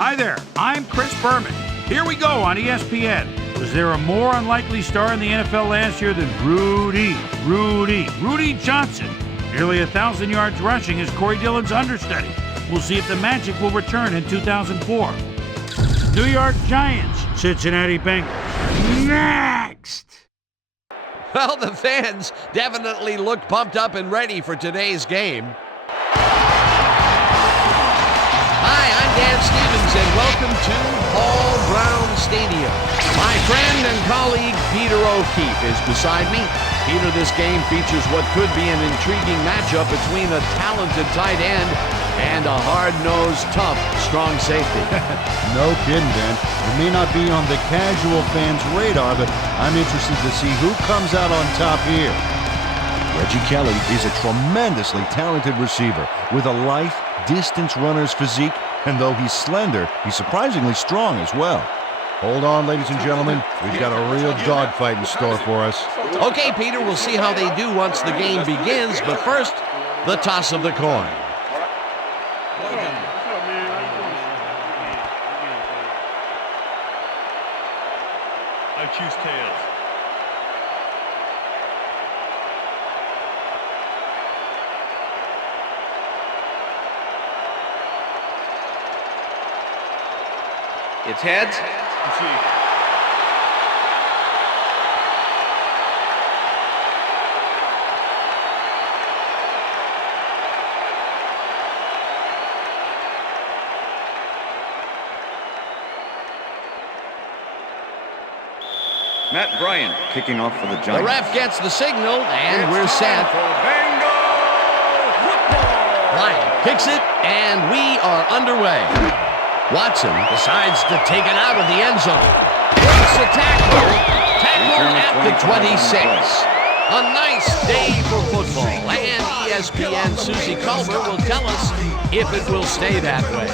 Hi there, I'm Chris Berman. Here we go on ESPN. Was there a more unlikely star in the NFL last year than Rudy Johnson? Nearly 1,000 yards rushing is Corey Dillon's understudy. We'll see if the magic will return in 2004. New York Giants, Cincinnati Bengals. Next! Well, the fans definitely look pumped up and ready for today's game. Hi, I'm Dan Stevens, and welcome to Paul Brown Stadium. My friend and colleague Peter O'Keefe is beside me. Peter, this game features what could be an intriguing matchup between a talented tight end and a hard-nosed, tough, strong safety. No kidding, Dan. It may not be on the casual fan's radar, but I'm interested to see who comes out on top here. Reggie Kelly is a tremendously talented receiver with a lithe, distance runner's physique, and though he's slender, he's surprisingly strong as well. Hold on, ladies and gentlemen. We've got a real dogfight in store for us. Okay, Peter, we'll see how they do once the game begins, but first, the toss of the coin. I choose tails. It's heads. Matt Bryant kicking off for the Giants. The ref gets the signal, and we're set. Bryant kicks it, and we are underway. Watson decides to take it out of the end zone. Breaks the tackle. Tackle at the 26. A nice day for football, and ESPN Susie Culver will tell us if it will stay that way.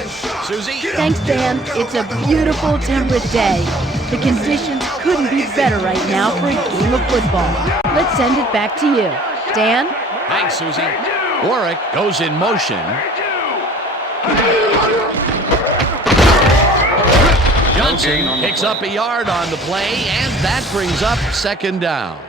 Susie? Thanks, Dan. It's a beautiful, temperate day. The conditions couldn't be better right now for a game of football. Let's send it back to you. Dan? Thanks, Susie. Warwick goes in motion. Johnson picks up a yard on the play, and that brings up second down.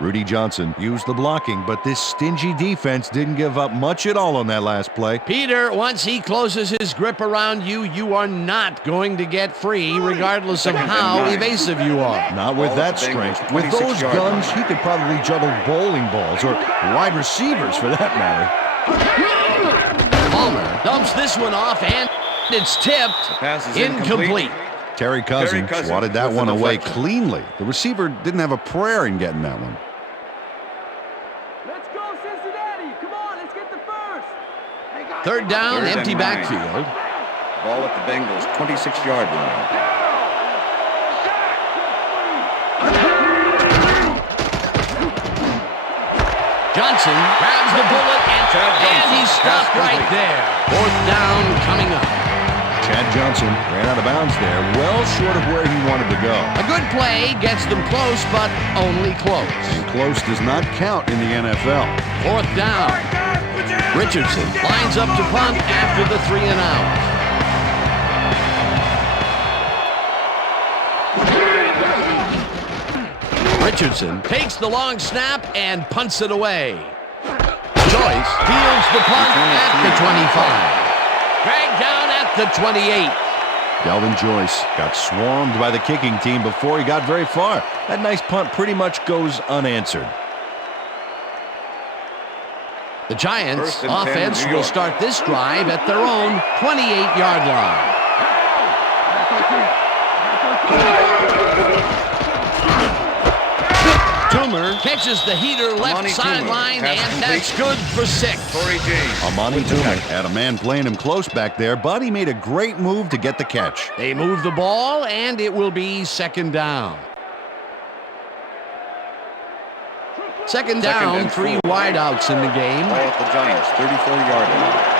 Rudy Johnson used the blocking, but this stingy defense didn't give up much at all on that last play. Peter, once he closes his grip around you, you are not going to get free, regardless of how evasive you are. Not with that strength. With those guns, he could probably juggle bowling balls, or wide receivers for that matter. Palmer dumps this one off, and it's tipped. Incomplete. Terry Cousins swatted that one away cleanly. The receiver didn't have a prayer in getting that one. Let's go, Cincinnati! Come on, let's get the first! Third down, empty backfield. Ball at the Bengals' 26-yard line. Johnson grabs the bullet, and he's stopped right there. Fourth down coming up. Chad Johnson ran out of bounds there, well short of where he wanted to go. A good play gets them close, but only close. And close does not count in the NFL. Fourth down. Richardson lines up to punt after the 3 and out. Richardson takes the long snap and punts it away. Joyce fields the punt at the 25. Dragged down at the 28. Delvin Joyce got swarmed by the kicking team before he got very far. That nice punt pretty much goes unanswered. The Giants' offense will start this drive at their own 28-yard line. Toomer catches the heater left sideline, and that's good for 6. Amani Toomer had a man playing him close back there, but he made a great move to get the catch. They move the ball, and it will be second down. Second down, 3 wideouts in the game. Ball at the Giants' 34-yard line.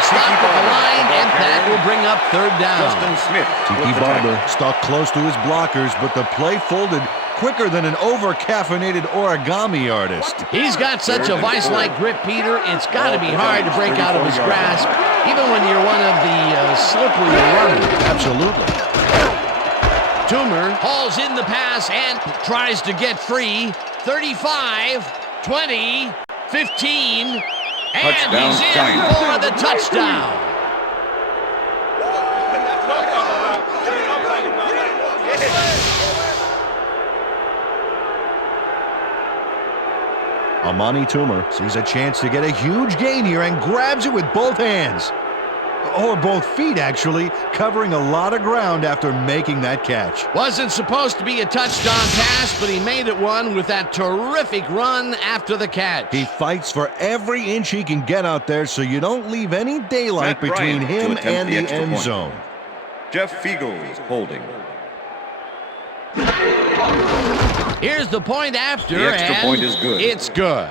Stopped at the line, and that will bring up third down. Justin Smith. Tiki Barber stuck close to his blockers, but the play folded quicker than an over-caffeinated origami artist. He's got such a vice-like grip, Peter, it's got to be hard to break out of his grasp, even when you're one of the slipperier runners. Absolutely. Toomer hauls in the pass and tries to get free. 35, 20, 15, and Touchdown, he's in Giants. for the touchdown. Amani Toomer sees a chance to get a huge gain here and grabs it with both hands. Or both feet, actually, covering a lot of ground after making that catch. Wasn't supposed to be a touchdown pass, but he made it one with that terrific run after the catch. He fights for every inch he can get out there so you don't leave any daylight Matt between Bryant him to attempt and the the extra end point. zone. Jeff Fiegels holding. Here's the point after, The extra and point is good. It's good.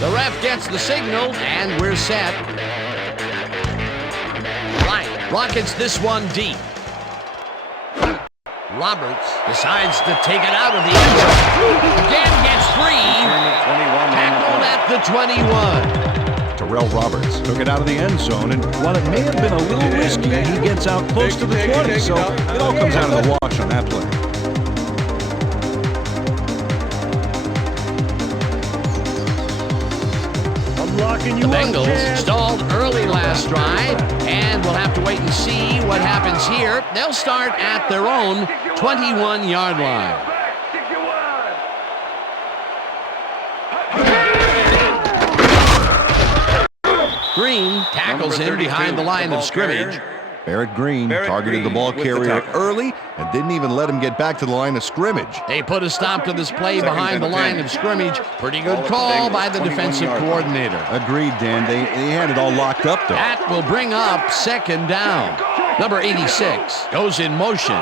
The ref gets the signal, and we're set. Right, rockets this one deep. Roberts decides to take it out of the end zone. Again gets free. Tackled at the 21. Terrell Roberts took it out of the end zone, and while it may have been a little risky, he gets out close to the 20, so it all comes out of the wash on that play. The Bengals stalled early last drive, and we'll have to wait and see what happens here. They'll start at their own 21-yard line. Green tackles him behind the line of scrimmage. Barrett Green targeted the ball carrier early and didn't even let him get back to the line of scrimmage. They put a stop to this play behind the line of scrimmage. Pretty good call by the defensive coordinator. Agreed, Dan. They had it all locked up, though. That will bring up second down. Number 86 goes in motion.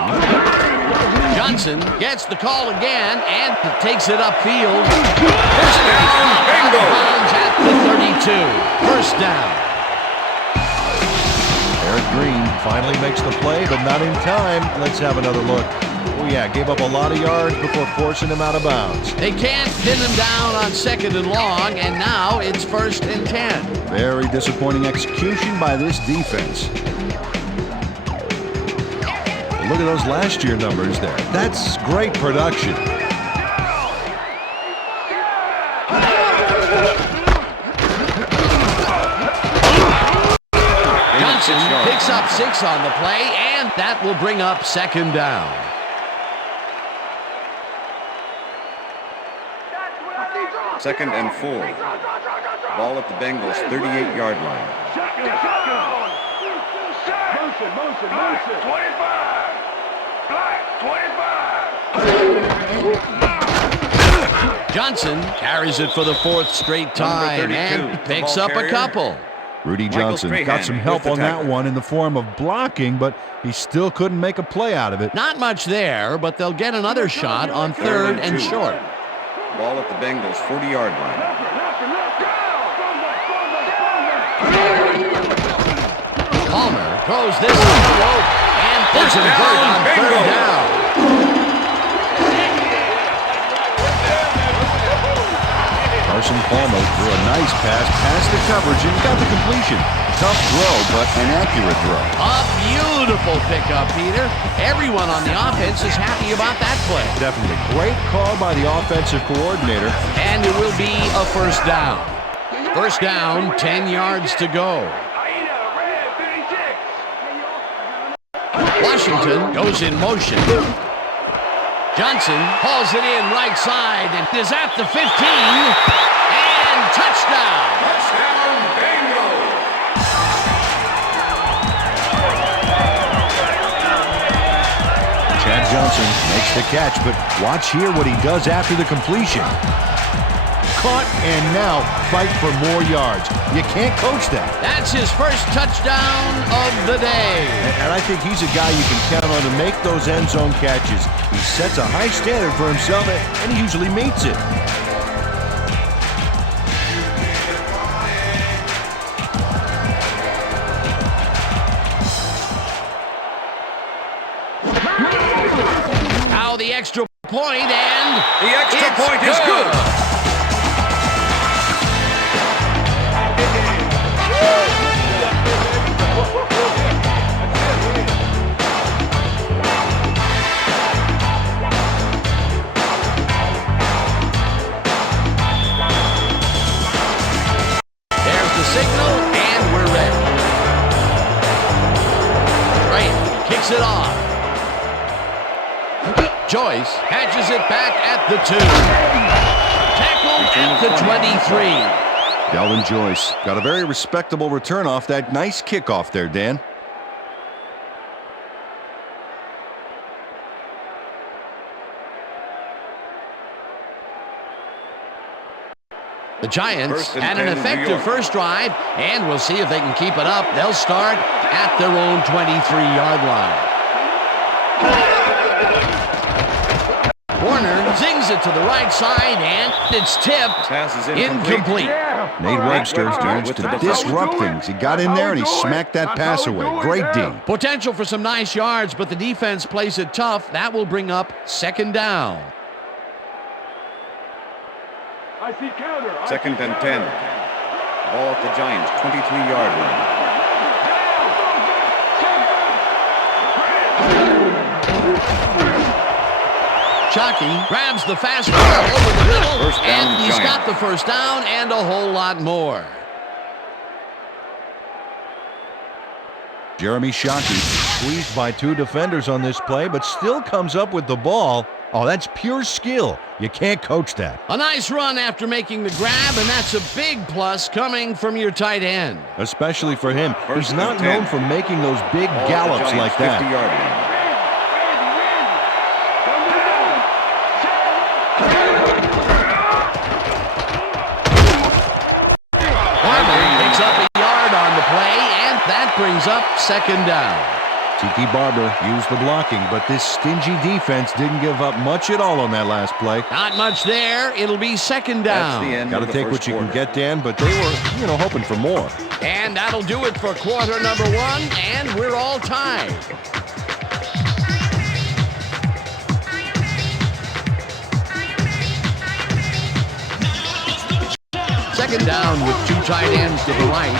Johnson gets the call again and takes it upfield. First down, Bengals at the 32. First down. Barrett Green finally makes the play, but not in time. Let's have another look. Oh, yeah, gave up a lot of yards before forcing him out of bounds. They can't pin him down on second and long, and now it's 1st and 10. Very disappointing execution by this defense. Look at those last year numbers there. That's great production. Johnson picks up 6 on the play, and that will bring up second down. Second and 4. Ball at the Bengals 38-yard line. Johnson carries it for the 4th straight time and picks up a couple. Rudy Johnson got some help on that one in the form of blocking, but he still couldn't make a play out of it. Not much there, but they'll get another shot on 3rd and short. Ball at the Bengals 40-yard line. Palmer throws this off the rope and puts it on 3rd down. Carson Palmer threw a nice pass past the coverage and got the completion. Tough throw, but an accurate throw. A beautiful pickup, Peter. Everyone on the offense is happy about that play. Definitely. Great call by the offensive coordinator. And it will be a 1st down. 1st down, 10 yards to go. Washington goes in motion. Johnson hauls it in right side and is at the 15. And touchdown. Touchdown, Bengals. Chad Johnson makes the catch, but watch here what he does after the completion. caught, and now fight for more yards. You can't coach that. That's his first touchdown of the day. And I think he's a guy you can count on to make those end zone catches. He sets a high standard for himself, and he usually meets it. Now the extra point, and The extra point is good. There's the signal, and we're ready. Right, kicks it off. Joyce catches it back at the 2. Tackled at the 23. Delvin Joyce got a very respectable return off that nice kickoff there, Dan. The Giants had an effective first drive, and we'll see if they can keep it up. They'll start at their own 23-yard line. Warner zings it to the right side, and it's tipped. Pass is Incomplete. Nate Webster managed to disrupt things. He got in there and he smacked that pass away. Great D. Potential for some nice yards, but the defense plays it tough. That will bring up second down. I see counter. Second and 10. Ball at the Giants' 23-yard line. Shockey grabs the fastball over the middle, First down, and he's Giants. got the first down and a whole lot more. Jeremy Shockey squeezed by 2 defenders on this play, but still comes up with the ball. Oh, that's pure skill. You can't coach that. A nice run after making the grab, and that's a big plus coming from your tight end. Especially for him. First He's not and 10. known for making those big Ball at the gallops Giants' like that. 50-yard line. Picks up a yard on the play, and that brings up second down. Tiki Barber used the blocking, but this stingy defense didn't give up much at all on that last play. Not much there. It'll be second That's the down. end Got to of the take first what you can quarter. get, Dan, but they were, hoping for more. And that'll do it for quarter number 1, and we're all tied. Second down with 2 tight ends to the right.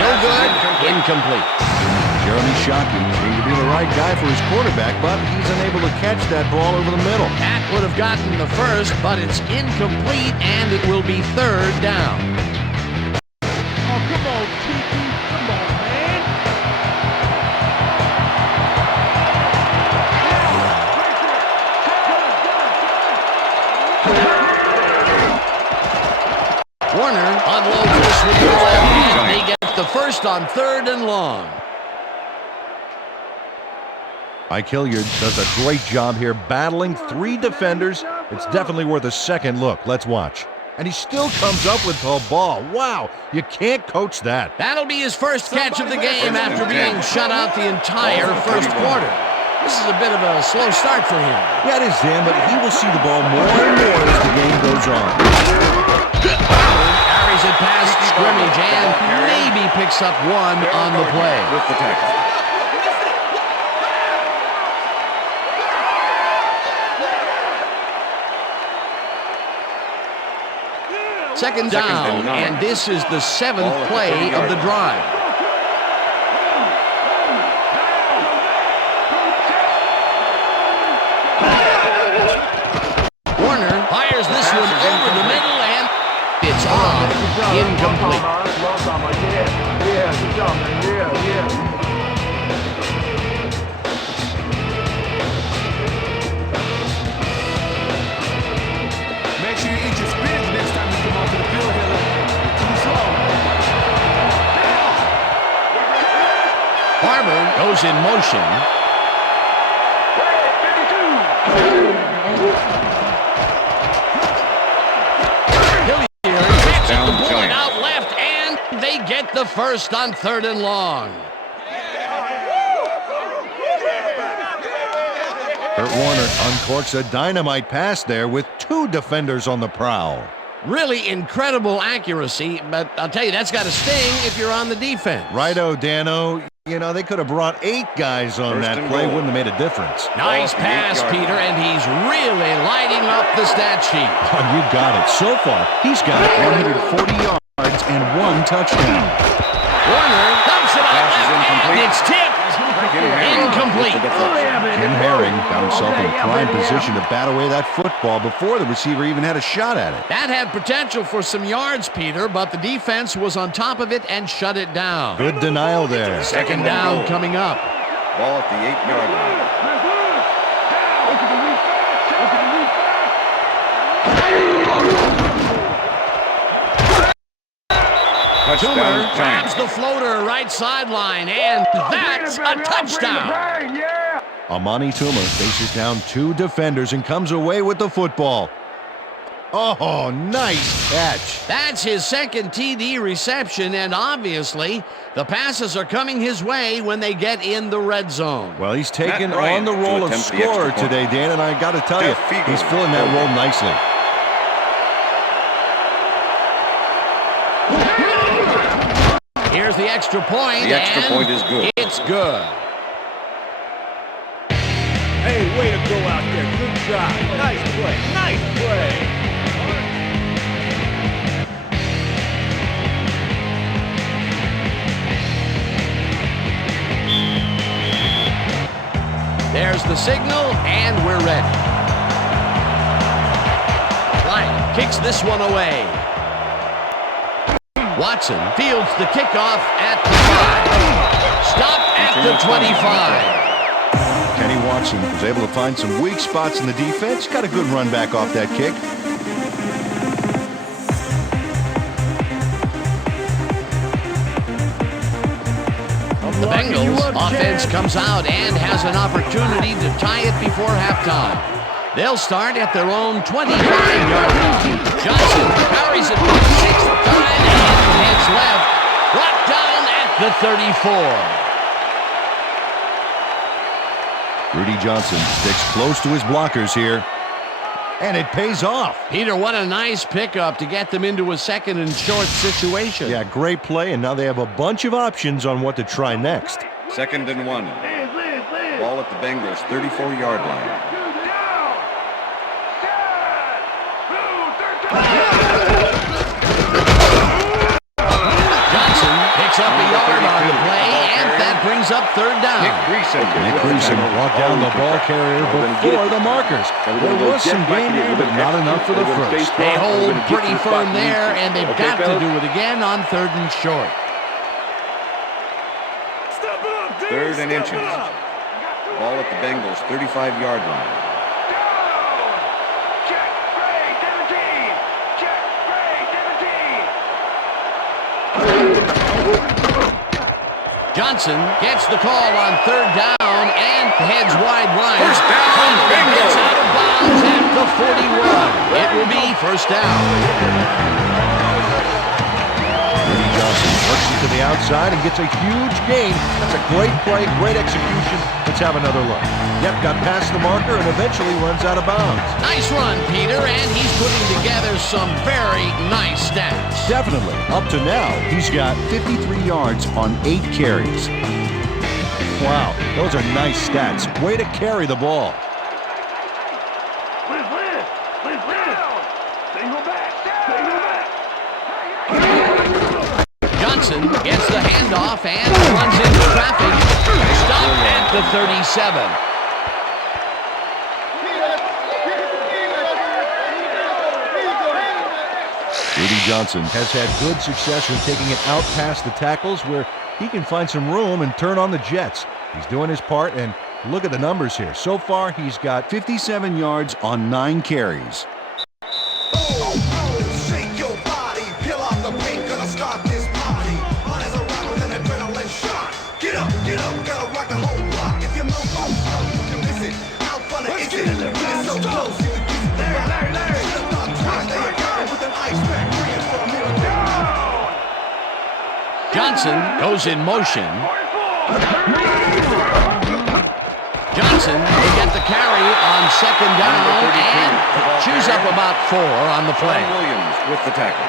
No good. Incomplete. Jeremy Shockey seemed to be the right guy for his quarterback, but he's unable to catch that ball over the middle. That would have gotten the first, but it's incomplete, and it will be third down. Oh, come on, Tiki. Come on, man. Warner unloads this with the left, and they get the first on 3rd and long. Ike Hilliard does a great job here battling 3 defenders. It's definitely worth a second look. Let's watch. And he still comes up with the ball. Wow, you can't coach that. That'll be his first catch of the game after being shut out the entire first quarter. This is a bit of a slow start for him. Yeah, it is, Dan, but he will see the ball more and more as the game goes on. Carries it past scrimmage and maybe picks up 1 on the play. With the tackle. Second down, and this is the 7th play of the drive. Warner fires this one over the middle, and it's off. Incomplete. Yeah, good job, man. Yeah. Make sure you eat your spinach next time you come onto the field here. Too slow. Barber goes in motion. Hilliard catches the ball out left, and they get the first on 3rd and long. Kurt Warner uncorks a dynamite pass there with 2 defenders on the prowl. Really incredible accuracy, but I'll tell you, that's got to sting if you're on the defense. Righto, Dano. You know, they could have brought 8 guys on that play. Wouldn't have made a difference. Nice pass, Peter, and he's really lighting up the stat sheet. Oh, you got it. So far, he's got 140 yards and 1 touchdown. Warner dumps it off, and it's tipped. Incomplete. Tim Herring got himself in prime position to bat away that football before the receiver even had a shot at it. That had potential for some yards, Peter, but the defense was on top of it and shut it down. Good denial there. 2nd down coming up. Ball at the 8-yard line. Toomer grabs the floater right sideline, and that's a touchdown. Amani Toomer faces down 2 defenders and comes away with the football. Oh, nice catch. That's his 2nd TD reception, and obviously the passes are coming his way when they get in the red zone. Well, he's taken on the role of scorer today, Dan, and I got to tell you, he's filling that role nicely. Here's the extra point. The extra point is good. It's good. Hey, way to go out there. Good job. Nice play. Nice play. There's the signal, and we're ready. Bryant kicks this one away. Watson fields the kickoff at the 5. Stop at the 25. Kenny Watson was able to find some weak spots in the defense. Got a good run back off that kick. The Bengals offense comes out and has an opportunity to tie it before halftime. They'll start at their own 25-yard line. Johnson carries it for the 6th time and heads left. Brought down at the 34. Rudy Johnson sticks close to his blockers here. And it pays off. Peter, what a nice pickup to get them into a 2nd and short situation. Yeah, great play, and now they have a bunch of options on what to try next. 2nd and 1. Ball at the Bengals' 34-yard line. Johnson picks up a yard on the play, and that brings up 3rd down. Nick Greason brought down the ball carrier before the markers. There was some gain there, but not enough for the first. They hold pretty firm there, and they've got to do it again on 3rd and short. 3rd and inches. Ball at the Bengals' 35-yard line. Johnson gets the call on 3rd down and heads wide right. First down, Bengals. Gets out of bounds at the 41. It will be 1st down. Rudy Johnson works it to the outside and gets a huge gain. That's a great play, great execution. Let's have another look. Yep, got past the marker and eventually runs out of bounds. Nice run, Peter, and he's putting together some very nice stats. Definitely. Up to now, he's got 53 yards on 8 carries. Wow, those are nice stats. Way to carry the ball. Johnson gets the handoff and runs into traffic. Stop at the 37. Rudy Johnson has had good success when taking it out past the tackles where he can find some room and turn on the Jets. He's doing his part, and look at the numbers here. So far, he's got 57 yards on 9 carries. Shake your body, peel off the paint, gonna start this party. Hunters around with an adrenaline shot. Get up, Johnson goes in motion. Johnson will get the carry on second down and chews up about 4 on the play. Williams with the tackle.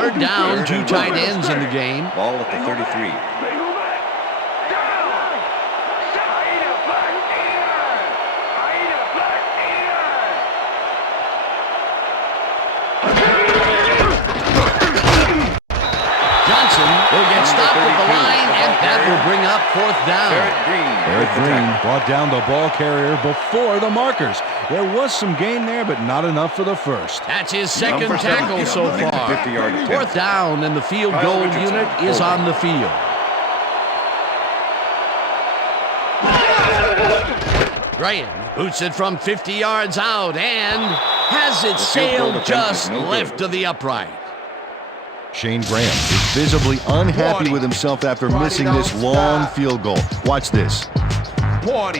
Third down, 2 tight ends in the game. Ball at the 33. Will get stopped at the line, and that will bring up 4th down. Eric Green brought down the ball carrier before the markers. There was some gain there, but not enough for the first. That's his second tackle so far. 50-yard 4th down, and the field goal unit is on the field. Graham boots it from 50 yards out and has it sailed just left of the upright. Shane Graham is visibly unhappy with himself after missing this long field goal. Watch this. Well,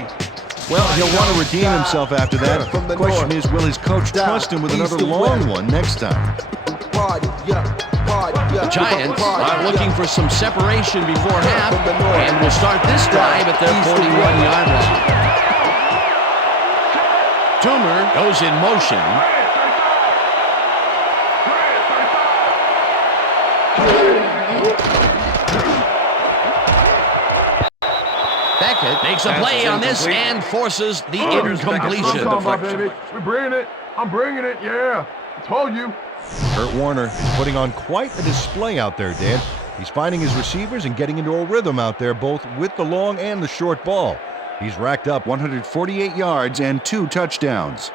he'll want to redeem himself after that. The question is, will his coach trust him with another long one next time? The Giants are looking for some separation before half and will start this drive at their 41-yard line. Toomer goes in motion. Beckett makes a play on this and forces the incompletion. We're bringing it. I'm bringing it. Yeah. I told you. Kurt Warner is putting on quite a display out there, Dan. He's finding his receivers and getting into a rhythm out there, both with the long and the short ball. He's racked up 148 yards and 2 touchdowns.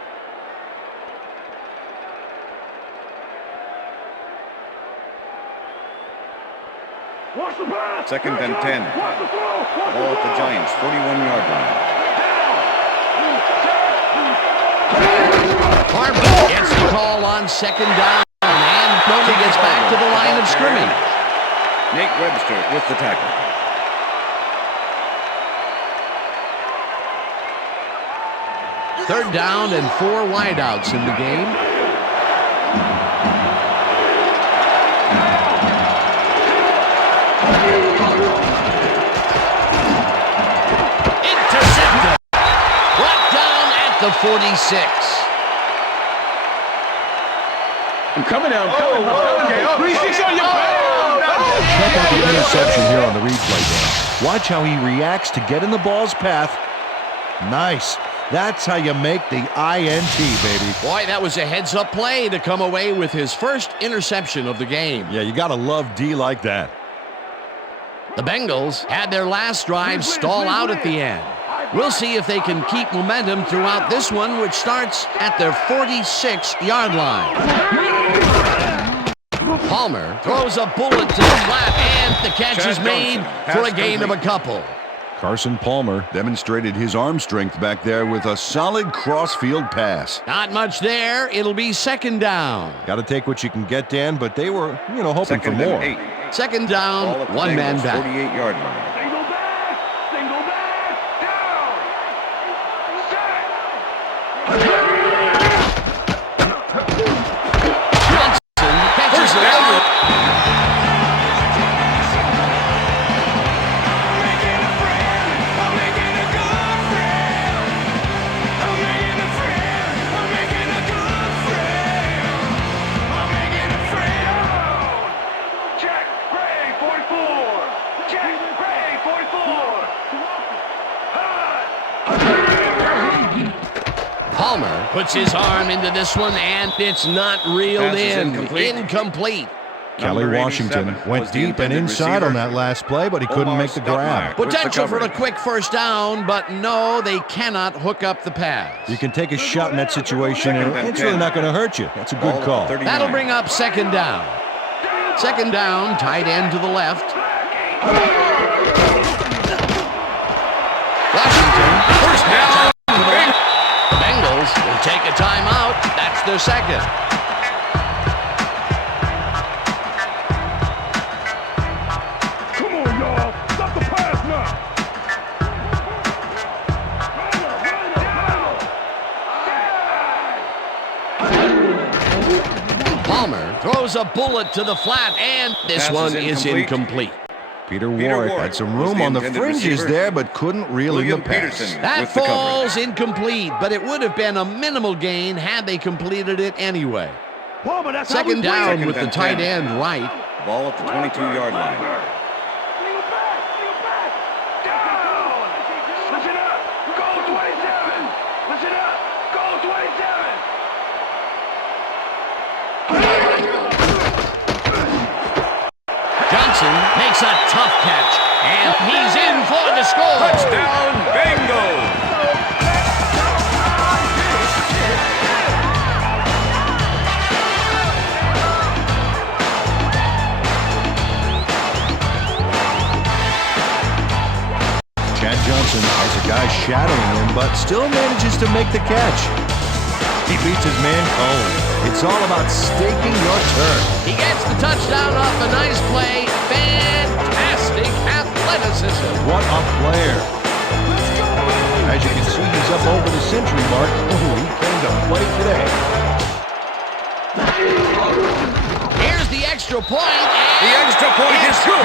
Second and 10. Ball at the Giants' 41-yard line. Harbaugh gets the call on second down, and Brody gets back to the line of scrimmage. Nate Webster with the tackle. Third down and 4 wideouts in the game. Intercepted. Brought down at the 46. I'm coming out. Okay. 3-6 on your Check out the interception here on the replay, Dan. Watch how he reacts to get in the ball's path. Nice. That's how you make the INT, baby. Boy, that was a heads-up play to come away with his first interception of the game. Yeah, you gotta love D like that. The Bengals had their last drive stall out at the end. We'll see if they can keep momentum throughout this one, which starts at their 46-yard line. Palmer throws a bullet to the flat, and the catch is made for a gain of a couple. Carson Palmer demonstrated his arm strength back there with a solid cross-field pass. Not much there. It'll be second down. Got to take what you can get, Dan, but they were, hoping Second for more. and 8. Second down, one man back. 48-yard line. Single back. Down. Johnson catches it. Palmer puts his arm into this one, and it's not reeled in. Incomplete. Kelly Washington went deep and inside on that last play, but he couldn't make the grab. Potential for a quick first down, but no, they cannot hook up the pass. You can take a shot in that situation, and it's really not going to hurt you. That's a good call. That'll bring up second down. Second down, tight end to the left. Washington, first down. The Bengals will take a timeout. That's their second. Come on, y'all. Stop the pass now. Palmer throws throws a bullet to the flat, and this one is incomplete. Peter Warrick had some room on the fringes there, but couldn't reel in the pass. That falls incomplete, but it would have been a minimal gain had they completed it anyway. Second down with the tight end right. Ball at the 22-yard line. Johnson makes a tough catch, and he's in for the score. Touchdown, Bengals! Chad Johnson has a guy shadowing him, but still manages to make the catch. He beats his man Cohen. It's all about staking your turn. He gets the touchdown off a nice play. Fantastic athleticism. What a player. As you can see, he's up over the century mark. Oh, he came to play today. Here's the extra point, and The extra point is good.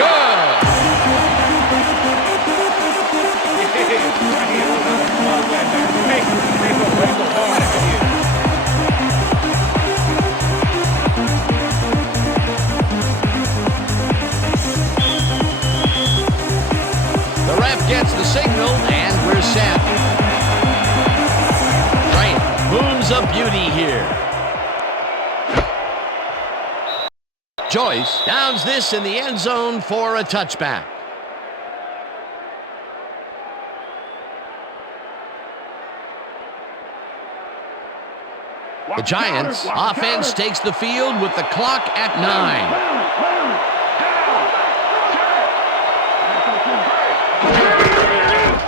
The ref gets the signal, and we're set. Bryant booms a beauty here. Joyce downs this in the end zone for a touchback. The Giants' offense takes the field with the clock at 9.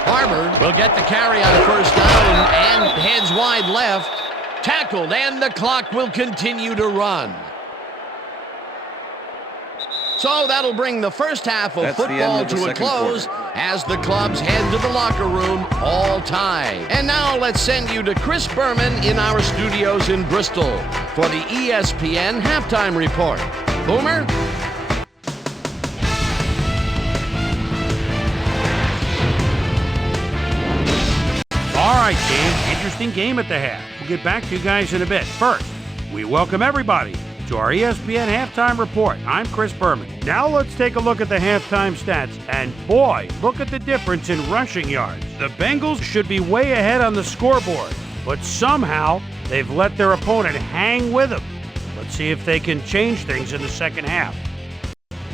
Barber will get the carry on a first down and heads wide left. Tackled, and the clock will continue to run. So that'll bring the first half of football to a close as the clubs head to the locker room all tied. And now let's send you to Chris Berman in our studios in Bristol for the ESPN halftime report. Boomer? All right, Dan, interesting game at the half. We'll get back to you guys in a bit. First, we welcome everybody to our ESPN halftime report. I'm Chris Berman. Now let's take a look at the halftime stats. And boy, look at the difference in rushing yards. The Bengals should be way ahead on the scoreboard, but somehow they've let their opponent hang with them. Let's see if they can change things in the second half.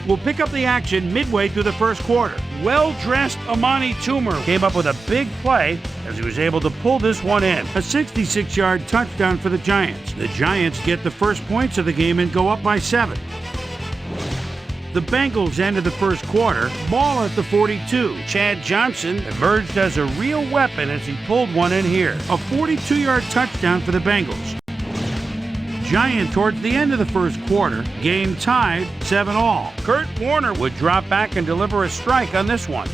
We'll pick up the action midway through the first quarter. Well-dressed Amani Toomer came up with a big play as he was able to pull this one in. A 66-yard touchdown for the Giants. The Giants get the first points of the game and go up by 7. The Bengals ended the first quarter, ball at the 42. Chad Johnson emerged as a real weapon as he pulled one in here. A 42-yard touchdown for the Bengals. Giant towards the end of the first quarter, game tied 7-all. Kurt Warner would drop back and deliver a strike on this one.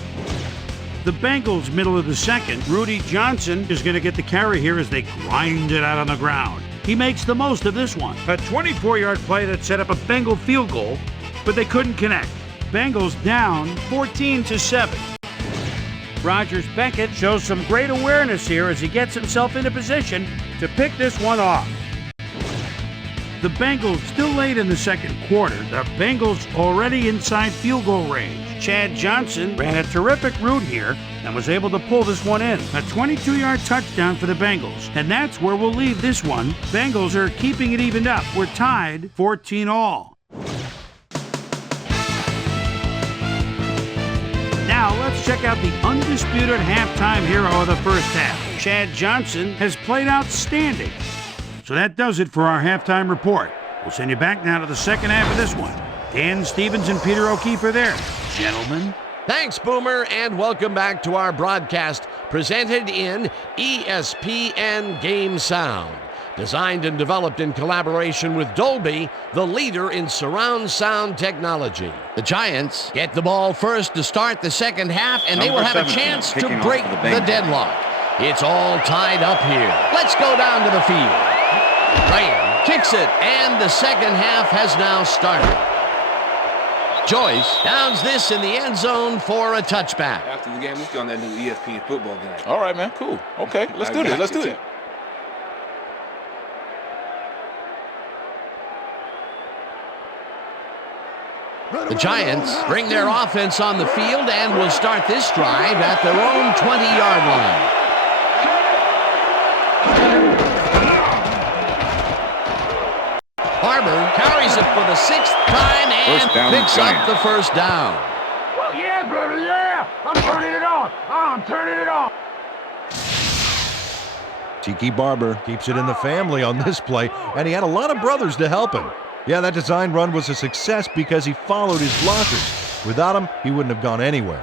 The Bengals middle of the second, Rudy Johnson is going to get the carry here as they grind it out on the ground. He makes the most of this one. A 24-yard play that set up a Bengal field goal, but they couldn't connect. Bengals down 14-7. Rogers Beckett shows some great awareness here as he gets himself into position to pick this one off. The Bengals still late in the second quarter. The Bengals already inside field goal range. Chad Johnson ran a terrific route here and was able to pull this one in. A 22-yard touchdown for the Bengals. And that's where we'll leave this one. Bengals are keeping it evened up. We're tied 14-all. Now let's check out the undisputed halftime hero of the first half. Chad Johnson has played outstanding. So that does it for our halftime report. We'll send you back now to the second half of this one. Dan Stevens and Peter O'Keefe are there. Gentlemen. Thanks, Boomer, and welcome back to our broadcast presented in ESPN Game Sound. Designed and developed in collaboration with Dolby, the leader in surround sound technology. The Giants get the ball first to start the second half, and they will have a chance to break the deadlock. It's all tied up here. Let's go down to the field. Bryant kicks it, and the second half has now started. Joyce downs this in the end zone for a touchback. After the game, let's go on that new ESPN football game. All right, man. Cool. Okay, let's do this. Let's do it. The Giants bring their offense on the field and will start this drive at their own 20-yard line. Barber carries it for the 6th time and picks up the first down. Well, yeah, brother, yeah. I'm turning it on. I'm turning it on. Tiki Barber keeps it in the family on this play, and he had a lot of brothers to help him. Yeah, that design run was a success because he followed his blockers. Without him, he wouldn't have gone anywhere.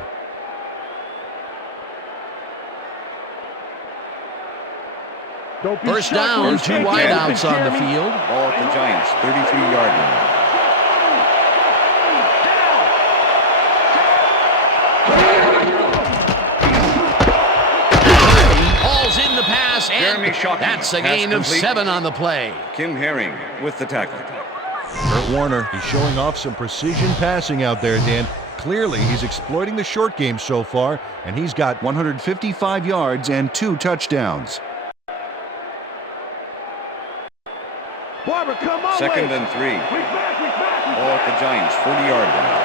First down, 2 wideouts on the field. Ball at the Giants, 33-yard line. Hauls in the pass, and that's a gain of 7 on the play. Kim Herring with the tackle. Kurt Warner, he's showing off some precision passing out there, Dan. Clearly, he's exploiting the short game so far, and he's got 155 yards and 2 touchdowns. Barber, come on. Second and 3. Ball at the Giants, 40-yard line.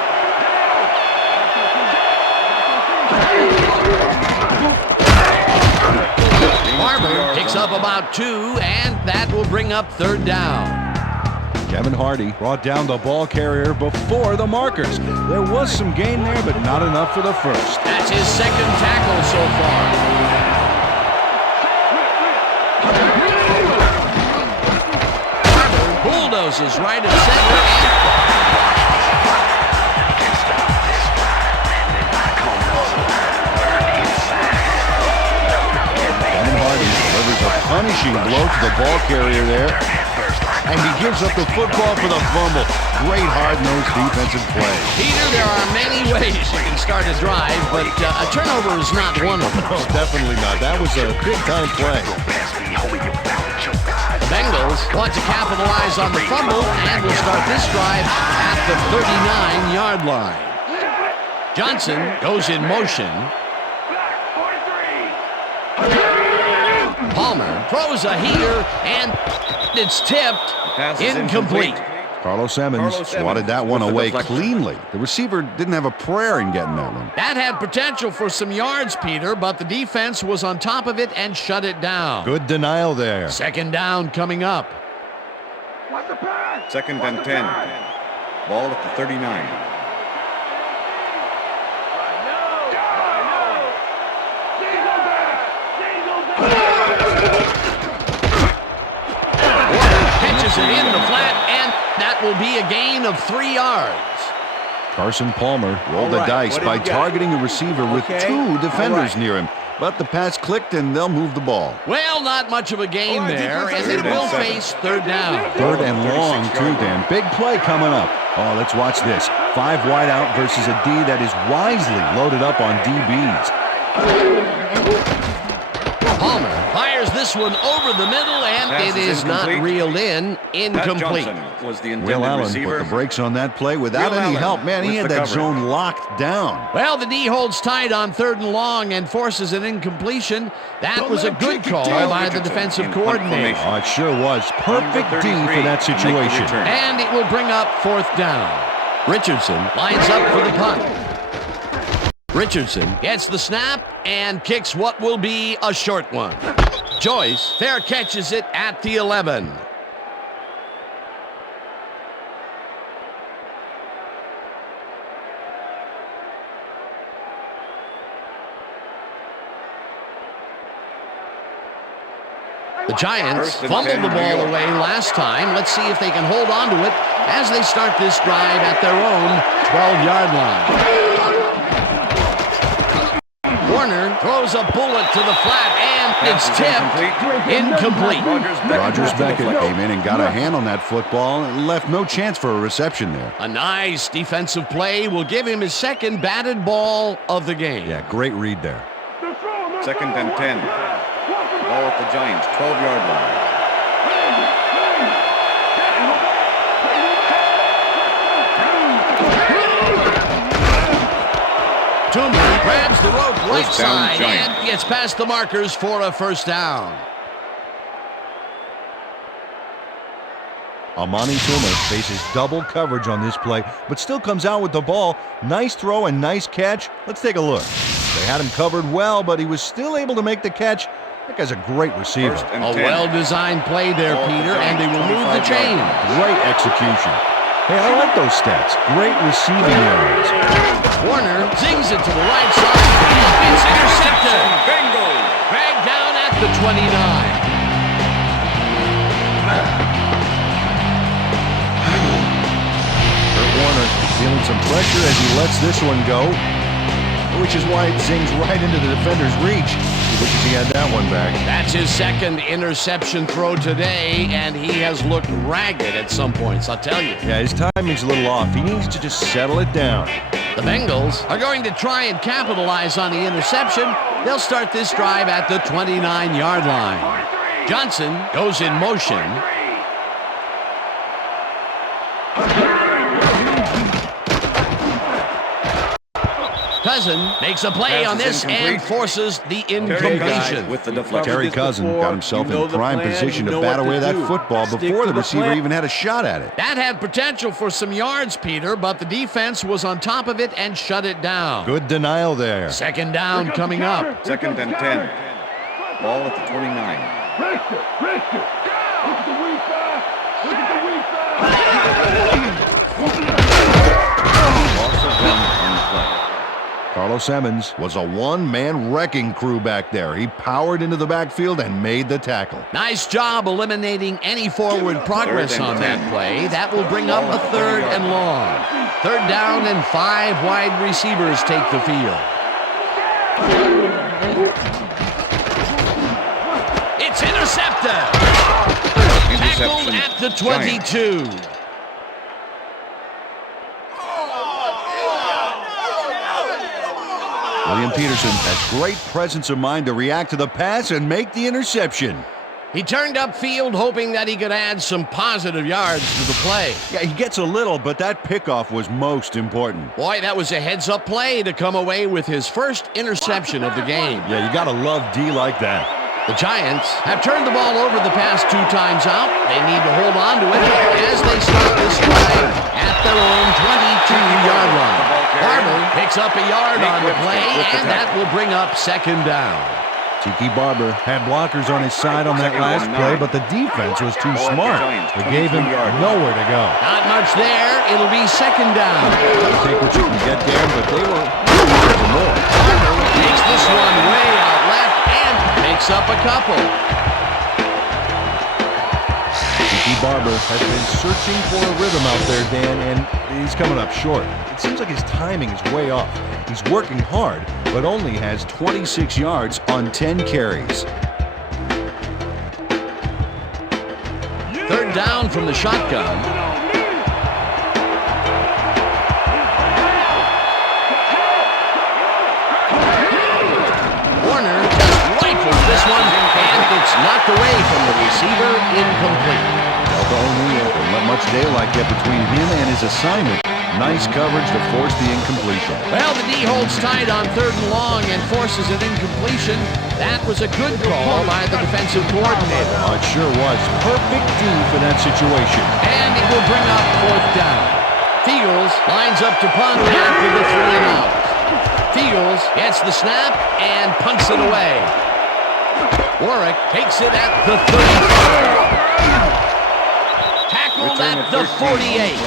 Barber picks up about 2, and that will bring up 3rd down. Kevin Hardy brought down the ball carrier before the markers. There was some gain there, but not enough for the first. That's his 2nd tackle so far. Barber bulldozes right at center. Kevin Hardy delivers a punishing blow to the ball carrier there. And he gives up the football for the fumble. Great hard-nosed defensive play. Peter, there are many ways you can start a drive, but a turnover is not one of them. No, definitely not. That was a big-time play. The Bengals want to capitalize on the fumble and will start this drive at the 39-yard line. Johnson goes in motion. Palmer throws a heater, and it's tipped. Incomplete. Carlos Emmons swatted that one away cleanly. The receiver didn't have a prayer in getting that one. That had potential for some yards, Peter, but the defense was on top of it and shut it down. Good denial there. 2nd down coming up. Second and 10. Ball at the 39. Catches it in the flat, and that will be a gain of 3 yards. Carson Palmer rolled the dice by targeting a receiver with 2 defenders near him. But the pass clicked, and they'll move the ball. Well, not much of a gain there, and it will face 3rd down. 3rd and long, too, Dan. Big play coming up. Oh, let's watch this. 5 wide out versus a D that is wisely loaded up on DBs. Palmer fires this one over the middle, and it is not reeled in. Incomplete. Was the Will Allen receiver. put the brakes on that play without any help. Man, he had that zone locked down. Well, the D holds tight on 3rd and long and forces an incompletion. That was a good call by the defensive coordinator. Oh, it sure was. Perfect D for that situation. And it will bring up 4th down. Richardson lines up for the punt. Richardson gets the snap and kicks what will be a short one. Joyce fair catches it at the 11. The Giants fumbled the ball away last time. Let's see if they can hold on to it as they start this drive at their own 12-yard line. Warner throws a bullet to the flat, and it's tipped. Incomplete. Rogers Beckett came in and got a hand on that football and left no chance for a reception there. A nice defensive play will give him his 2nd batted ball of the game. Yeah, great read there. Second and 10. Ball at the Giants, 12-yard line. Toomer grabs the rope right First down, side Giants. and gets past the markers for a first down. Amani Toomer faces double coverage on this play, but still comes out with the ball. Nice throw and nice catch. Let's take a look. They had him covered well, but he was still able to make the catch. That guy's a great receiver. A well-designed play there, Peter, and they will move the chain. Great execution. Hey, I like those stats. Great receiving yards. Warner zings it to the right side. It's intercepted. Bengals. Dragged down at the 29. Kurt Warner feeling some pressure as he lets this one go, which is why it zings right into the defender's reach. He wishes he had that one back. That's his second interception throw today, and he has looked ragged at some points, I'll tell you. Yeah, his timing's a little off. He needs to just settle it down. The Bengals are going to try and capitalize on the interception. They'll start this drive at the 29-yard line. Johnson goes in motion. Cousin makes a play on this and forces the incompletion. With the deflection. Terry Cousin got himself in prime position to bat away that football before the receiver even had a shot at it. That had potential for some yards, Peter, but the defense was on top of it and shut it down. Good denial there. Second down coming up. Second and 10. Ball at the 29. Also one on the play. Carlos Emmons was a one-man wrecking crew back there. He powered into the backfield and made the tackle. Nice job eliminating any forward progress on that play. That will bring up a third and long. Third down and 5 wide receivers take the field. It's intercepted. Tackled at the 22. William Peterson has great presence of mind to react to the pass and make the interception. He turned upfield hoping that he could add some positive yards to the play. Yeah, he gets a little, but that pickoff was most important. Boy, that was a heads-up play to come away with his first interception of the game. Yeah, you gotta love D like that. The Giants have turned the ball over the past 2 times out. They need to hold on to it as they start this drive at their own 22-yard line. Barber picks up a yard on the play, and that will bring up second down. Tiki Barber had blockers on his side on that last play, but the defense was too smart. They gave him nowhere to go. Not much there. It'll be second down. You take what you can get there, but they were looking for more. Barber takes this one way out left and picks up a couple. Tiki Barber has been searching for a rhythm out there, Dan, and he's coming up short. It seems like his timing is way off. He's working hard, but only has 26 yards on 10 carries. Third down from the shotgun. Warner just rifles this one, and it's knocked away from the receiver, incomplete. Don't let much daylight get between him and his assignment. Nice coverage to force the incompletion. Well, the D holds tight on third and long and forces an incompletion. That was a good call by the defensive coordinator. Oh, it sure was. Perfect D for that situation. And it will bring up fourth down. Fields lines up to punt after the 3 and out. Fields gets the snap and punts it away. Warwick takes it at the 35. Tackled at the 48.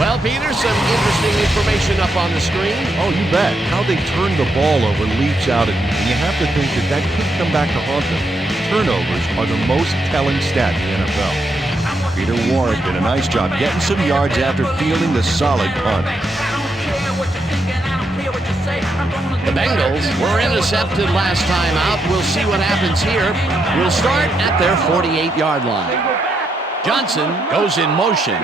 Well, Peter, some interesting information up on the screen. Oh, you bet. How they turn the ball over leaps out at you, and you have to think that could come back to haunt them. Turnovers are the most telling stat in the NFL. Peter Warwick did a nice job getting some yards after fielding the solid punt. The Bengals were intercepted last time out. We'll see what happens here. We'll start at their 48-yard line. Johnson goes in motion.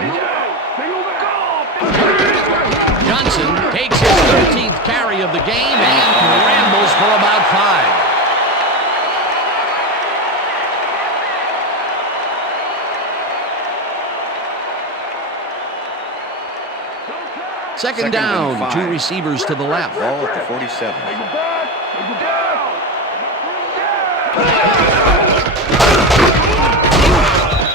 Johnson takes his 13th carry of the game and rambles for about 5. Second down, 2 receivers to the left. Ball at the 47.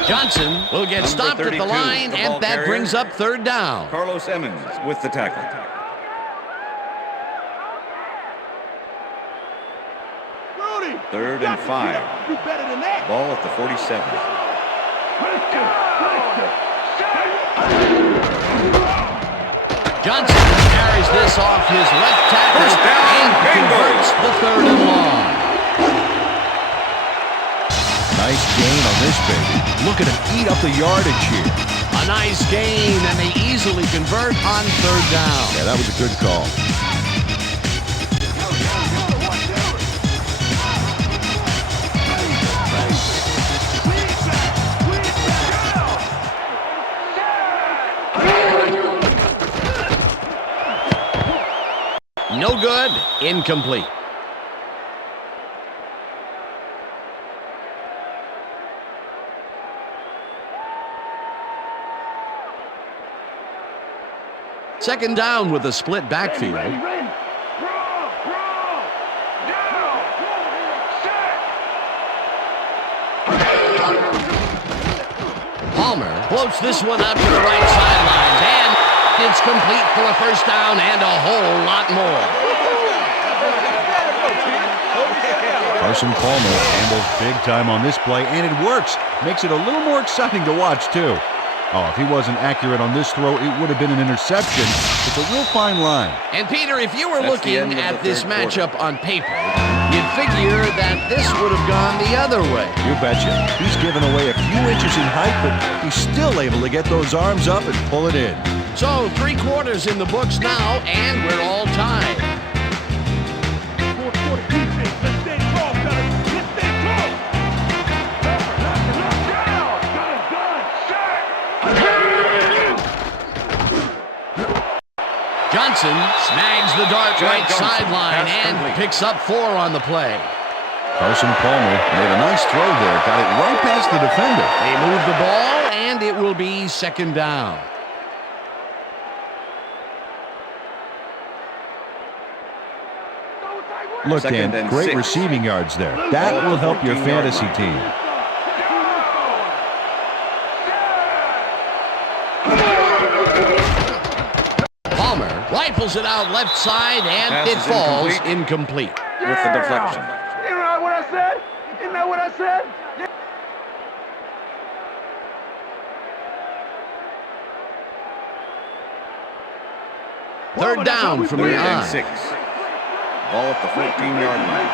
Johnson will get stopped at the line, and that brings up third down. Carlos Emmons with the tackle. Third and 5. Ball at the 47. Johnson carries this off his left tackle and converts the third and long. Nice gain on this baby. Look at him eat up the yardage here. A nice gain, and they easily convert on third down. Yeah, that was a good call. No good. Incomplete. Second down with a split backfield. Palmer floats this one out to the right sidelines, and it's complete for a first down and a whole lot more. Carson Palmer handles big time on this play, and it works. Makes it a little more exciting to watch, too. Oh, if he wasn't accurate on this throw, it would have been an interception. It's a real fine line. And, Peter, if you were looking at this matchup on paper, you'd figure that this would have gone the other way. You betcha. He's given away a few inches in height, but he's still able to get those arms up and pull it in. So, 3 quarters in the books now, and we're all tied. Johnson snags the dart right sideline and picks up 4 on the play. Carson Palmer made a nice throw there. Got it right past the defender. They move the ball, and it will be second down. Look, Dan, great receiving yards there. That will help your fantasy team. Palmer rifles it out left side, and it falls incomplete. With the deflection. Isn't that what I said? Isn't that what I said? Third down from the eye. 6. Ball at the 14-yard line.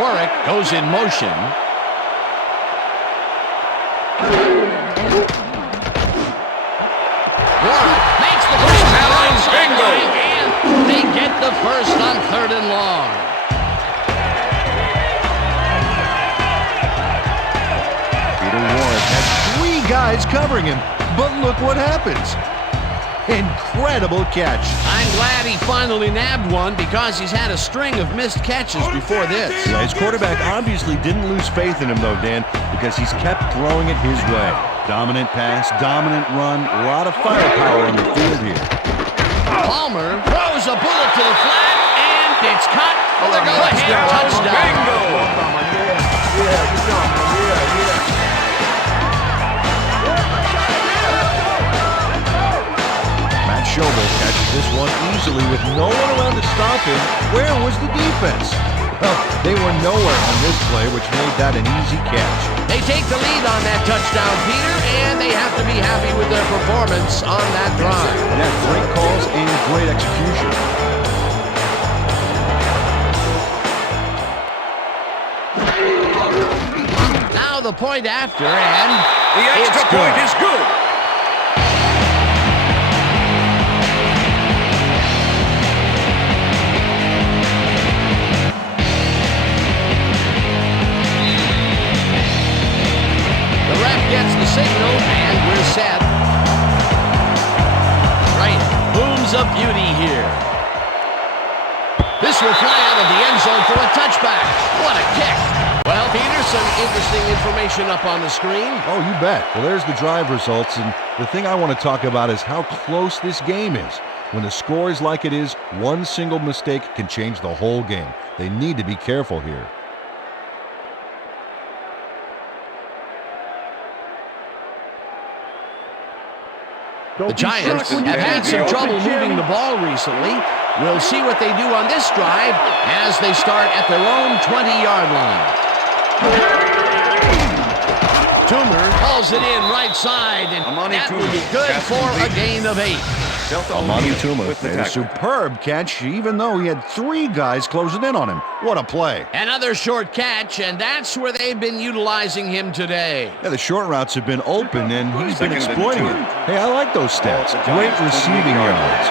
Warwick goes in motion. Warwick makes the first down. Bingo! And they get the first on third and long. Peter Warwick had 3 guys covering him, but look what happens. Incredible catch. I'm glad he finally nabbed one because he's had a string of missed catches before this. Yeah, his quarterback obviously didn't lose faith in him, though, Dan, because he's kept throwing it his way. Dominant pass, dominant run, a lot of firepower on the field here. Palmer throws a bullet to the flat, and it's caught for the go-ahead touchdown. Schobel catches this one easily with no one around to stop him. Where was the defense? Well, they were nowhere on this play, which made that an easy catch. They take the lead on that touchdown, Peter, and they have to be happy with their performance on that drive. Yeah, great calls and great execution. Now the point after, and the extra point is good. Gets the signal, and we're set. Right, booms of beauty here. This will fly out of the end zone for a touchback. What a kick. Well, Peterson, interesting information up on the screen. Oh, you bet. Well, there's the drive results, and the thing I want to talk about is how close this game is. When the score is like it is, one single mistake can change the whole game. They need to be careful here. The Giants have had some trouble moving the ball recently. We'll see what they do on this drive as they start at their own 20-yard line. Toomer hauls it in right side, and that will be good for a gain of 8. Amani Toomer made a superb catch, even though he had 3 guys closing in on him. What a play. Another short catch, and that's where they've been utilizing him today. Yeah, the short routes have been open, and he's been exploiting it. Hey, I like those stats. Great receiving yards.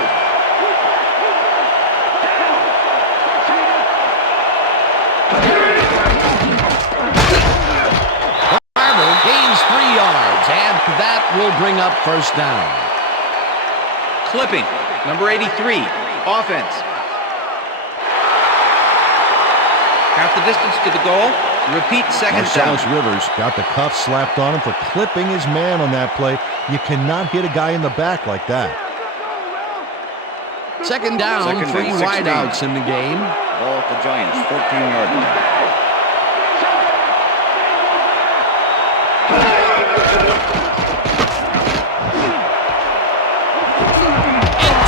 Harvard gains 3 yards, and that will bring up first down. Clipping, number 83, offense. Half the distance to the goal. Repeat second down. Marcellus Rivers got the cuff slapped on him for clipping his man on that play. You cannot hit a guy in the back like that. Second down, 3 wideouts in the game. Ball at the Giants, 14-yard line.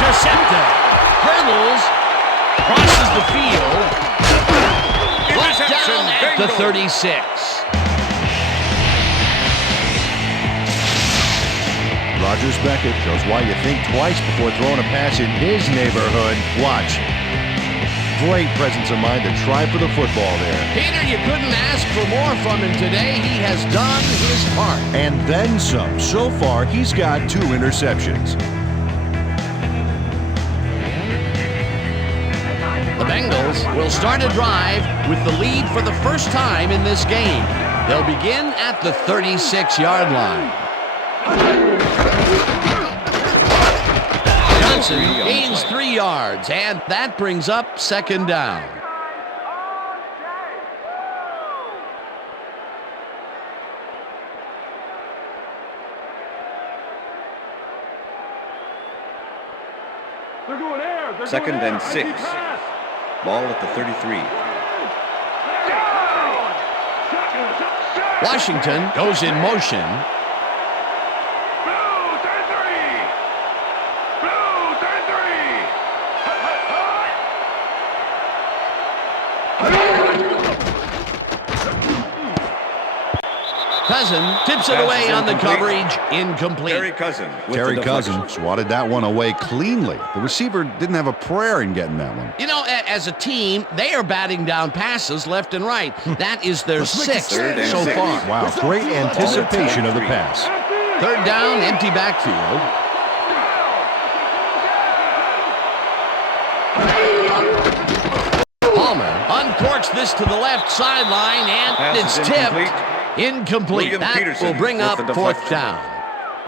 Intercepted. Hurdles. Crosses the field. Brought down at the 36. Rogers Beckett shows why you think twice before throwing a pass in his neighborhood. Watch. Great presence of mind to try for the football there. Peter, you couldn't ask for more from him today. He has done his part. And then some. So far, he's got 2 interceptions. The Bengals will start a drive with the lead for the first time in this game. They'll begin at the 36-yard line. Johnson gains 3 yards, and that brings up second down. Second and 6. Ball at the 33. Washington goes in motion. Cousin tips it away on the coverage. Incomplete. Terry Cousin swatted that one away cleanly. The receiver didn't have a prayer in getting that one. You know, as a team, they are batting down passes left and right. That is their 6th so far. Wow, great anticipation of the pass. Third down, empty backfield. Palmer uncorks this to the left sideline, and it's tipped. Incomplete. That will bring up fourth down.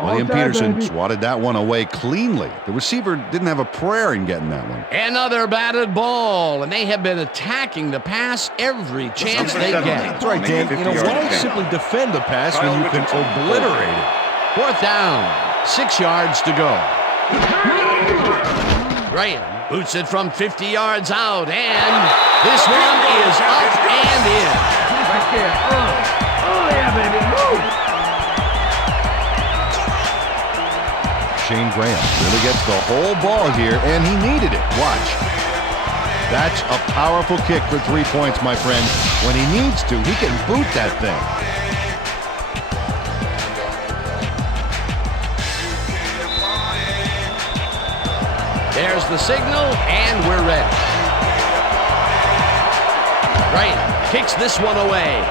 William Peterson swatted that one away cleanly. The receiver didn't have a prayer in getting that one. Another batted ball, and they have been attacking the pass every chance they get. That's right, Dan. You know, why simply defend the pass when you can obliterate it? Fourth down, 6 yards to go. Graham boots it from 50 yards out, and this one is up and in. Right there. Oh, yeah, baby. Move. Shane Graham really gets the whole ball here, and he needed it. Watch. That's a powerful kick for 3 points, my friend. When he needs to, he can boot that thing. There's the signal, and we're ready. Graham kicks this one away.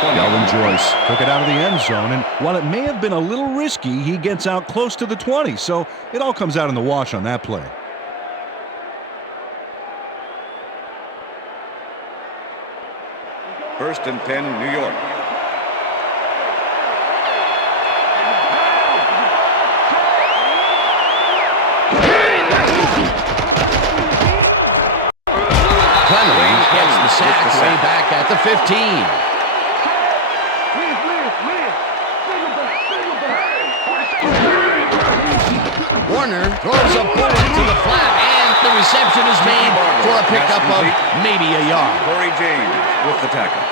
Delvin Joyce took it out of the end zone, and while it may have been a little risky, he gets out close to the 20, so it all comes out in the wash on that play. First and 10, New York. back at the 15. Warner throws a bullet to the flat, and the reception is made for a pickup of maybe a yard. Corey James with the tackle.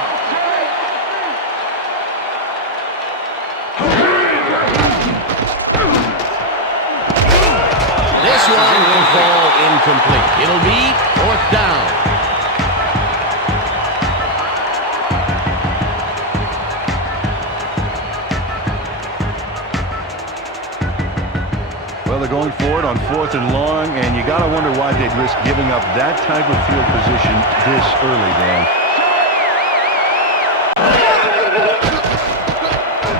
This one will fall incomplete. It'll be 4th down. Well, they're going for it on 4th and long, and you got to wonder why they'd risk giving up that type of field position this early, Dan.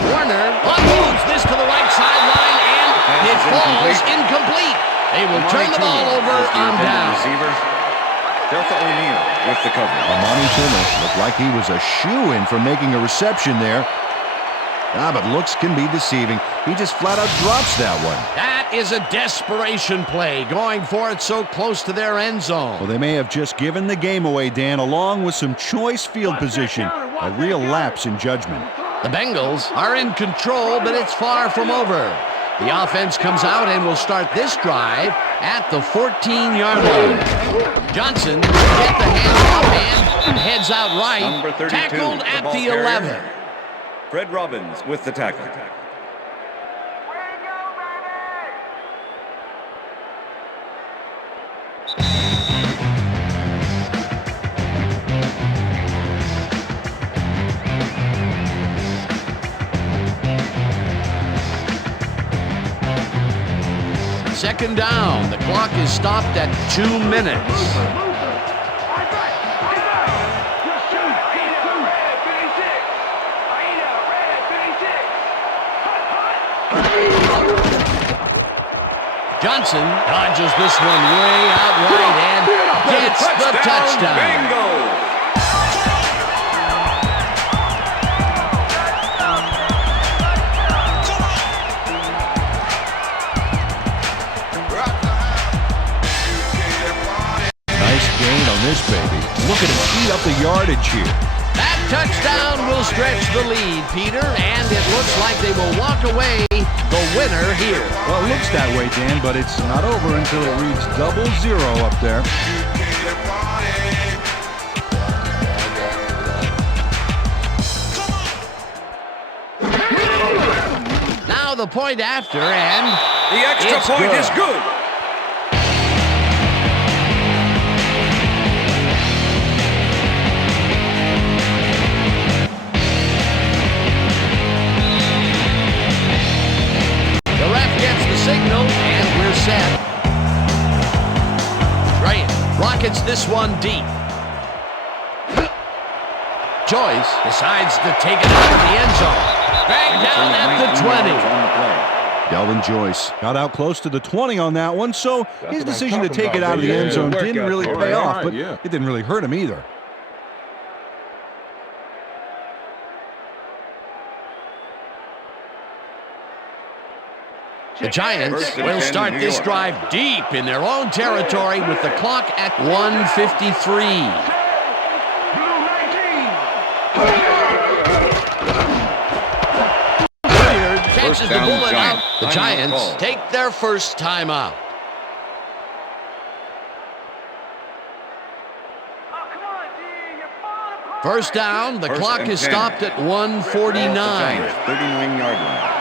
Warner unloads this to the right sideline, and it falls incomplete. They will turn the ball over on down. Receiver, Delta O'Neal with the cover. Amani Turner looked like he was a shoo-in for making a reception there. But looks can be deceiving. He just flat out drops that one. That is a desperation play, going for it so close to their end zone. Well, they may have just given the game away, Dan, along with some choice field position. A real lapse in judgment. The Bengals are in control, but it's far from over. The offense comes out and will start this drive at the 14-yard line. Johnson will get the handoff and heads out right. Number 32, tackled at ball the carrier. 11. Fred Robbins with the tackle. Second down. The clock is stopped at 2 minutes. Johnson dodges this one way out right and gets the touchdown. Bengals. Nice gain on this baby. Look at him eat up the yardage here. That touchdown will stretch the lead, Peter, and it looks like they will walk away the winner here. Well, it looks that way, Dan, but it's not over until it reads 0-0 up there. Now the point after, and the extra point is good. Signal, and we're set. Bryant rockets this one deep. Joyce decides to take it out of the end zone. Dragged down at the 20. Delvin Joyce got out close to the 20 on that one, so his decision to take it out of the end zone didn't really pay off, but it didn't really hurt him either. The Giants will start this drive deep in their own territory with the clock at 1:53. Catches the bullet out. The Giants take their first timeout. First down, the clock is stopped at 1:49. 39-yard line.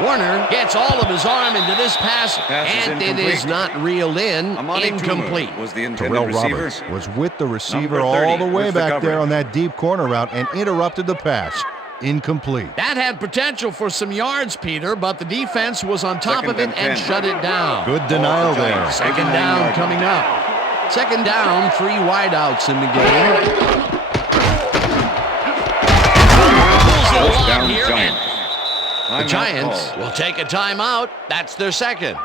Warner gets all of his arm into this pass, and it is not reeled in. Incomplete. Was the intended Terrell receiver. Roberts was with the receiver all the way back there on that deep corner route and interrupted the pass. Incomplete. That had potential for some yards, Peter, but the defense was on top of it and shut it down. Good denial there. Second down coming up. Second down, 3 wideouts in the game. First down, Giants. The Giants will take a timeout. That's their second.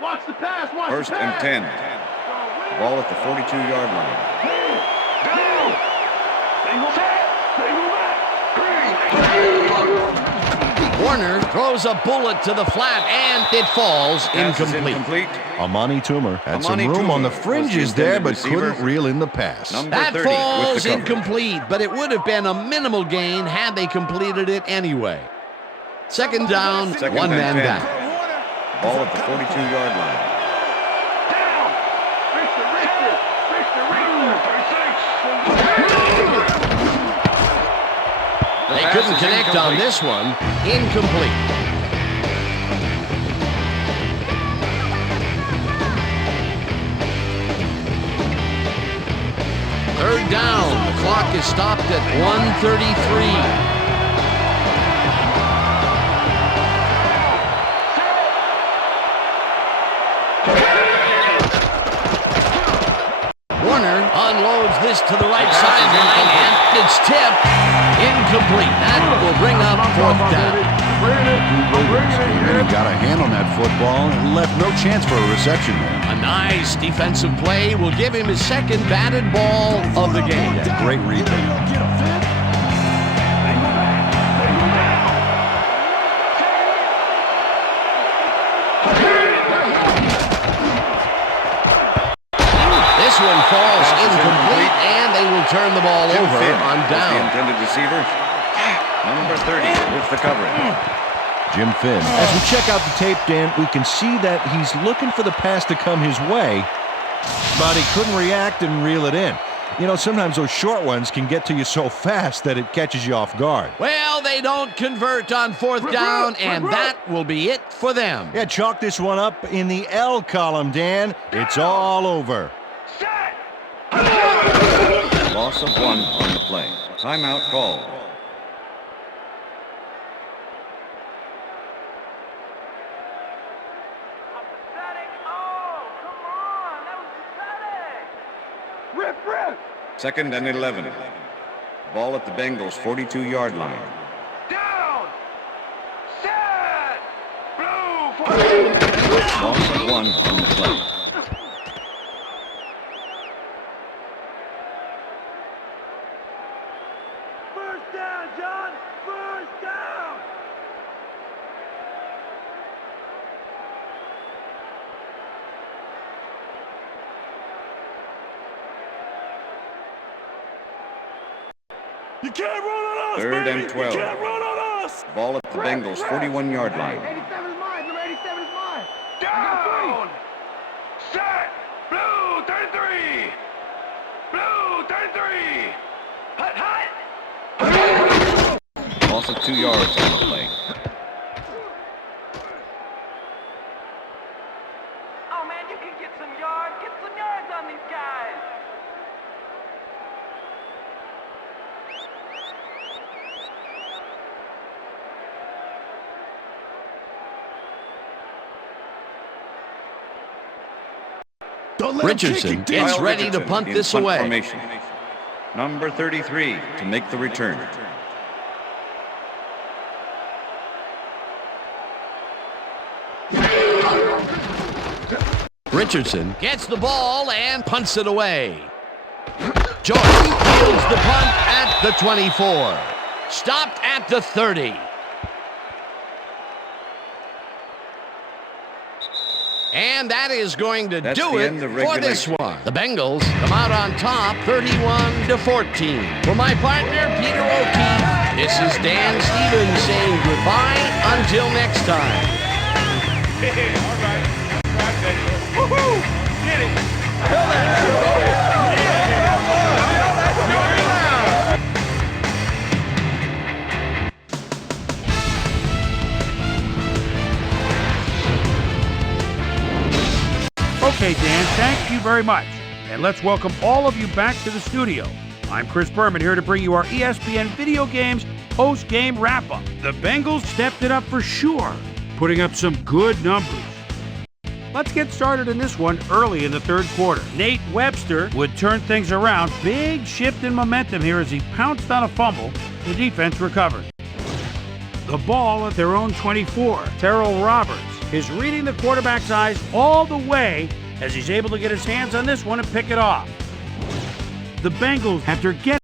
Watch the pass. Watch First the pass. and 10. Ball at the 42-yard line. Warner throws a bullet to the flat, and it falls incomplete. Amani Toomer had some room on the fringes there, but couldn't reel in the pass. That falls incomplete, but it would have been a minimal gain had they completed it anyway. Second down, one man down. Ball at the 42-yard line. They couldn't connect on this one. Incomplete. Third down. The clock is stopped at 1:33. Warner unloads this to the right sideline, and it's tipped. Incomplete. That will bring up fourth down. He got a hand on that football and left no chance for a reception there. A nice defensive play will give him his second batted ball of the game. Yeah, great read there. This one falls incomplete, and they will turn the ball over on down. The intended receiver. Number 30 with the coverage. Jim Finn. As we check out the tape, Dan, we can see that he's looking for the pass to come his way, but he couldn't react and reel it in. You know, sometimes those short ones can get to you so fast that it catches you off guard. Well, they don't convert on fourth down, and that will be it for them. Yeah, chalk this one up in the L column, Dan. It's all over. Loss of 1 on the play. Timeout called. Second and 11. Ball at the Bengals' 42-yard line. Down! Set! Blue! Loss of 1 on the play. First down, John! First down! You can't run on us, Third baby. and 12. You can't run on us. Ball at the Bengals' 41-yard line. 87 is mine. Number 87 is mine. Down! Set! Blue 33! Blue 33! Hut, hut! Loss of 2 yards on the play. Oh, man, you can get some yards. Get some yards on these guys. Richardson gets ready to punt this away. Formation. Number 33 to make the return. Richardson gets the ball and punts it away. George fields the punt at the 24. Stopped at the 30. And that is going to do it for this one. The Bengals come out on top 31-14. For my partner, Peter O'Keefe, this is Dan Stevens saying goodbye until next time. All right. Woohoo! Get it. Tell that. Okay, Dan, thank you very much. And let's welcome all of you back to the studio. I'm Chris Berman here to bring you our ESPN Video Games post-game wrap-up. The Bengals stepped it up for sure, putting up some good numbers. Let's get started in this one early in the third quarter. Nate Webster would turn things around. Big shift in momentum here as he pounced on a fumble. The defense recovered. The ball at their own 24. Terrell Roberts is reading the quarterback's eyes all the way as he's able to get his hands on this one and pick it off. The Bengals, after getting